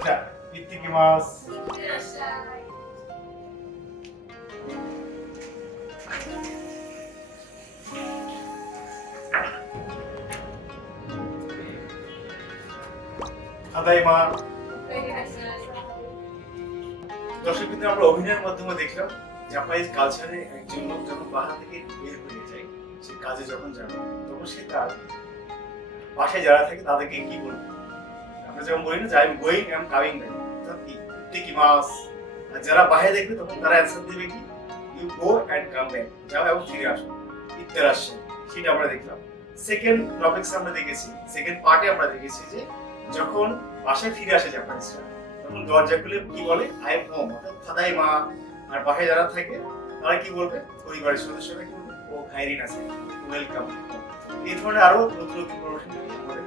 じゃあ、行ってきます。いってらっしゃい。ただいま। おいでらっしゃい。দর্শক কিন্তু আমরা অভিনয়ের মাধ্যমে দেখলাম জাপানিজ কালচারে একজন লোক যখন বাসা থেকে বের হয়ে যায়, সে কাজে যখন যাবে তখন সে তার বাসায় যারা থাকে তাদেরকে কি বলবে? আমরা যেমন বলি না যে I am going, I am coming back, অর্থাৎ কি কি মাস। আর যারা বাইরে দেখবে তখন তারা অ্যান্সার দেবে কি you go and come back, যাও এবং ফিরে আসো, ইত্যাদি আসছে। সেটা আমরা দেখলাম। সেকেন্ড টপিকস আমরা দেখেছি, সেকেন্ড পার্টে আমরা দেখেছি যে যখন বাসায় ফিরে আসে জাপানিজরা তখন দরজা খুলে কি বলে আই এম হোম, অর্থাৎ ফাদাই মা। আর বাসায় যারা থাকে তারা কি বলবে, পরিবারের সদস্যরা কি বলবে, ও খাইরিন আছে, ওয়েলকাম। এই ধরনের আরো নতুন নতুন প্রশ্ন আমাদের